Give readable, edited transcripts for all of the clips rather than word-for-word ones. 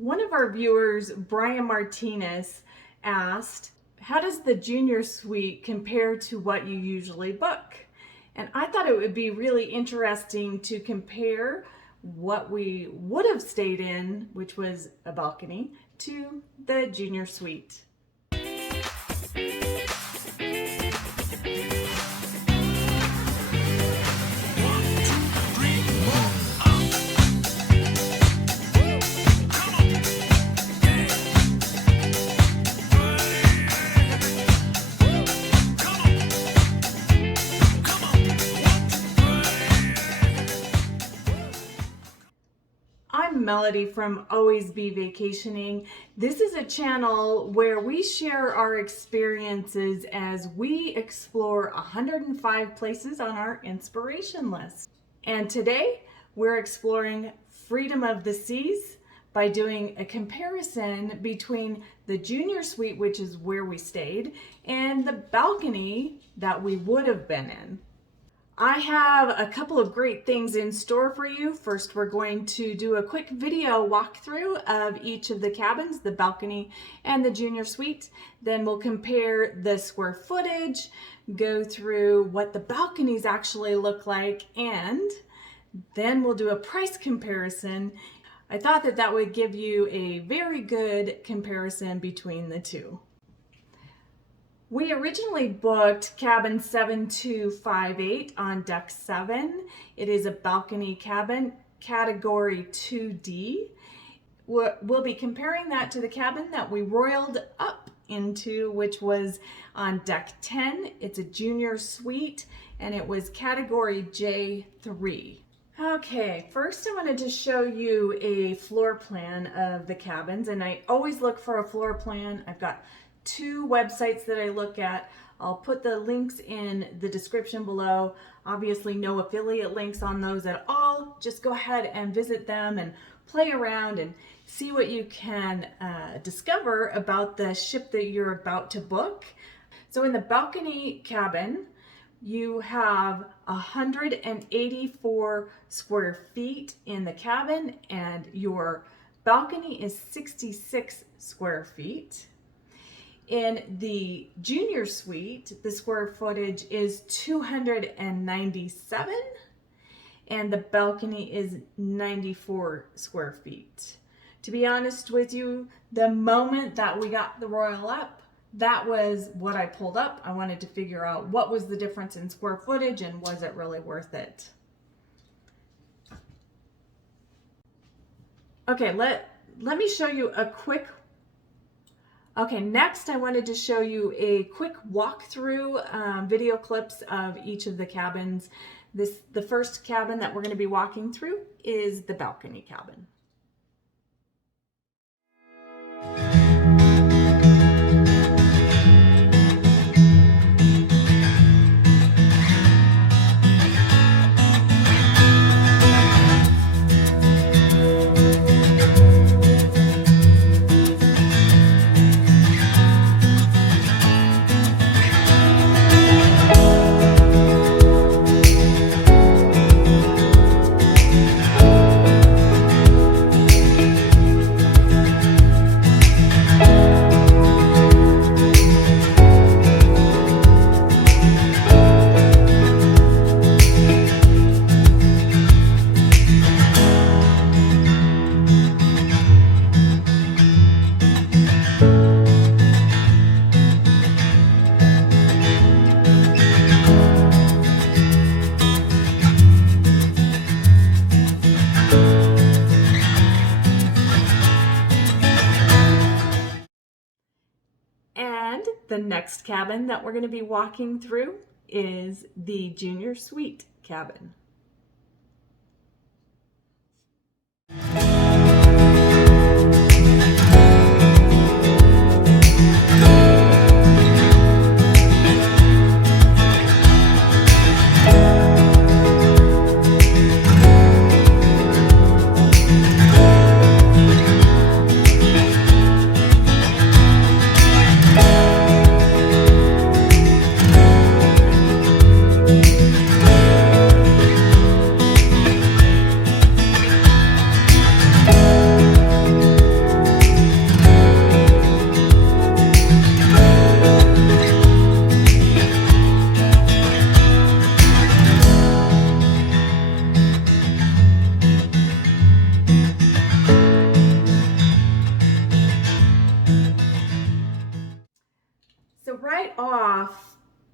One of our viewers, Brian Martinez, asked, how does the junior suite compare to what you usually book? And I thought it would be really interesting to compare what we would have stayed in, which was a balcony, to the junior suite. I'm Melody from Always Be Vacationing. This is a channel where we share our experiences as we explore 105 places on our inspiration list. And today we're exploring Freedom of the Seas by doing a comparison between the junior suite, which is where we stayed, and the balcony that we would have been in. I have a couple of great things in store for you. First, we're going to do a quick video walkthrough of each of the cabins, the balcony and the junior suite. Then we'll compare the square footage, go through what the balconies actually look like, and then we'll do a price comparison. I thought that would give you a very good comparison between the two. We originally booked cabin 7258 on deck 7. It is a balcony cabin, category 2D. We'll be comparing that to the cabin that we roiled up into, which was on deck 10. It's a junior suite and it was category J3. Okay, first I wanted to show you a floor plan of the cabins, and I always look for a floor plan. I've got two websites that I look at. I'll put the links in the description below. Obviously no affiliate links on those at all. Just go ahead and visit them and play around and see what you can discover about the ship that you're about to book. So in the balcony cabin, you have 184 square feet in the cabin, and your balcony is 66 square feet. In the junior suite, the square footage is 297 and the balcony is 94 square feet. To be honest with you, the moment that we got the royal up, that was what I pulled up. I wanted to figure out what was the difference in square footage and was it really worth it. Okay, let me show you a quick. Okay, next I wanted to show you a quick walkthrough video clips of each of the cabins. The first cabin that we're going to be walking through is the balcony cabin. The next cabin that we're going to be walking through is the junior suite cabin.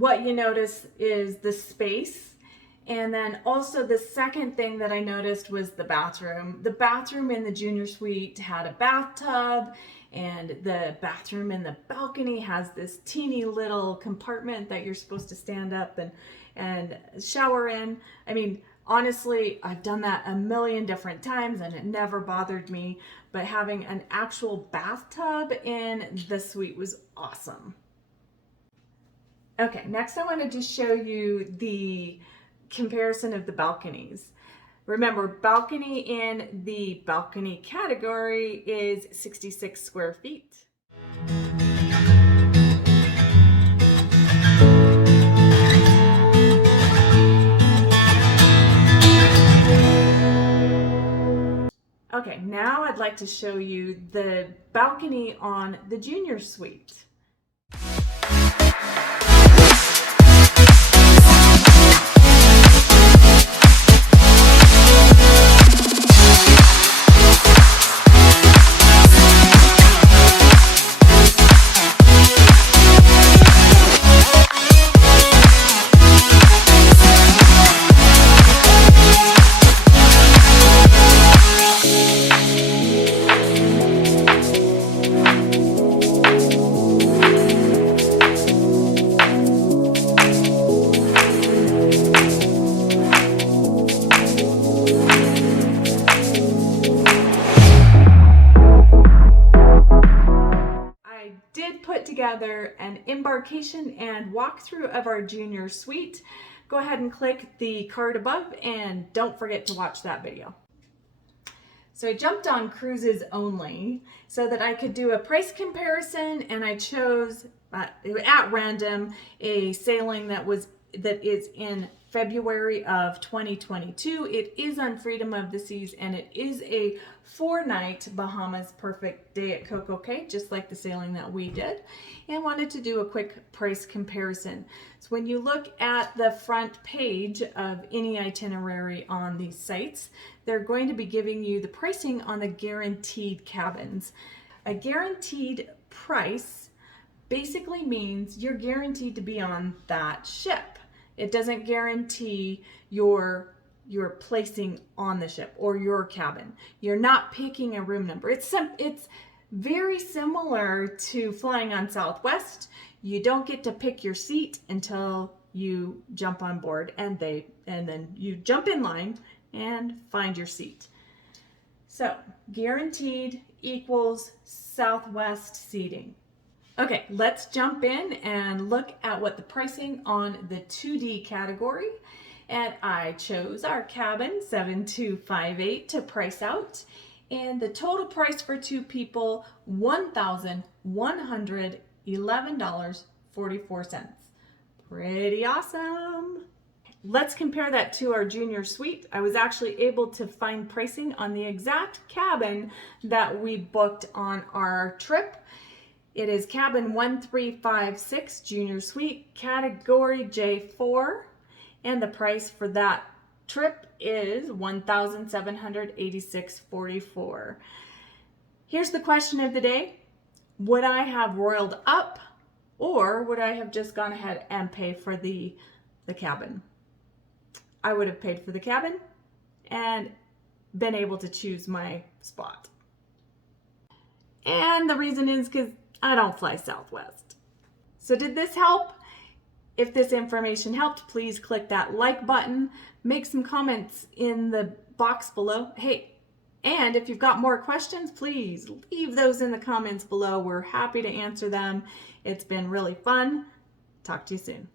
what you notice is the space. And then also the second thing that I noticed was the bathroom. The bathroom in the junior suite had a bathtub, and the bathroom in the balcony has this teeny little compartment that you're supposed to stand up and shower in. I mean, honestly, I've done that a million different times and it never bothered me, but having an actual bathtub in the suite was awesome. Okay, next I wanted to show you the comparison of the balconies. Remember, balcony in the balcony category is 66 square feet. Okay, now I'd like to show you the balcony on the junior suite. Put together an embarkation and walkthrough of our junior suite. Go ahead and click the card above and don't forget to watch that video. So I jumped on cruises only so that I could do a price comparison, and I chose at random a sailing that is in February of 2022. It is on Freedom of the Seas, and it is a 4-night Bahamas perfect day at Coco Cay, just like the sailing that we did, and wanted to do a quick price comparison. So when you look at the front page of any itinerary on these sites, they're going to be giving you the pricing on the guaranteed cabins. A guaranteed price basically means you're guaranteed to be on that ship. It doesn't guarantee your placing on the ship or your cabin. You're not picking a room number. It's very similar to flying on Southwest. You don't get to pick your seat until you jump on board, and then you jump in line and find your seat. So guaranteed equals Southwest seating. Okay, let's jump in and look at what the pricing on the 2D category. And I chose our cabin 7258 to price out. And the total price for 2 people, $1,111.44. Pretty awesome. Let's compare that to our junior suite. I was actually able to find pricing on the exact cabin that we booked on our trip. It is cabin 1356 junior suite, category J4, and the price for that trip is $1,786.44. Here's the question of the day. Would I have roiled up, or would I have just gone ahead and paid for the cabin? I would have paid for the cabin and been able to choose my spot. And the reason is because I don't fly Southwest. So did this help? If this information helped, please click that like button, make some comments in the box below. Hey, and if you've got more questions, please leave those in the comments below. We're happy to answer them. It's been really fun. Talk to you soon.